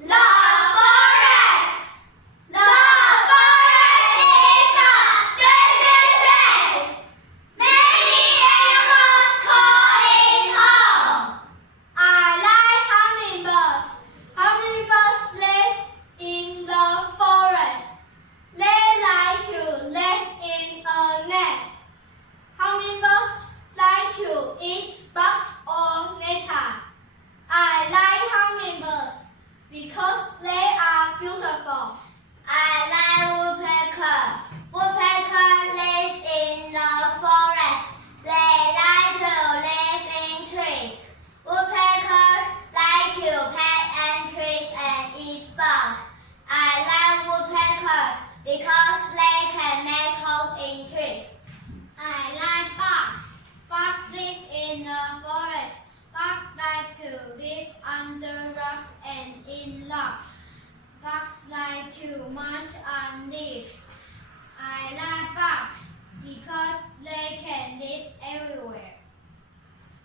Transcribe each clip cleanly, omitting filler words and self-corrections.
The forest! The forest is a busy place. Many animals call it home. I like hummingbirds. Hummingbirds live in the forest. They like to live in a nest. Hummingbirds like to eat bugs or nectar. I like hummingbirds because they are beautiful. I like woodpecker. Woodpeckers live in the forest. They like to live in trees. Woodpeckers like to peck and trees and eat bugs. I like woodpeckers because they can make holes in trees. I like bugs. Bugs live in the forest. Bugs like to live under rocks and in logs. Bugs like to munch on leaves. I like bugs because they can live everywhere.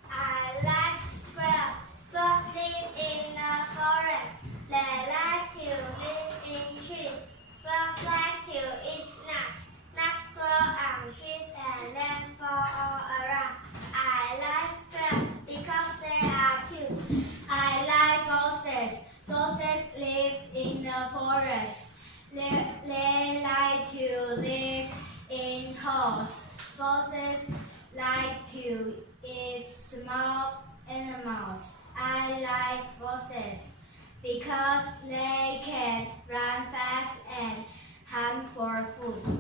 I like squirrels. Squirrels live in the forest. They like to live in trees. Squirrels like to eat nuts. Nuts grow on trees and then fall all around. I like squirrels because they are cute. I like foxes. Foxes live in the forest. They like to live in holes. Foxes like to eat small animals. I like foxes because they can run fast and hunt for food.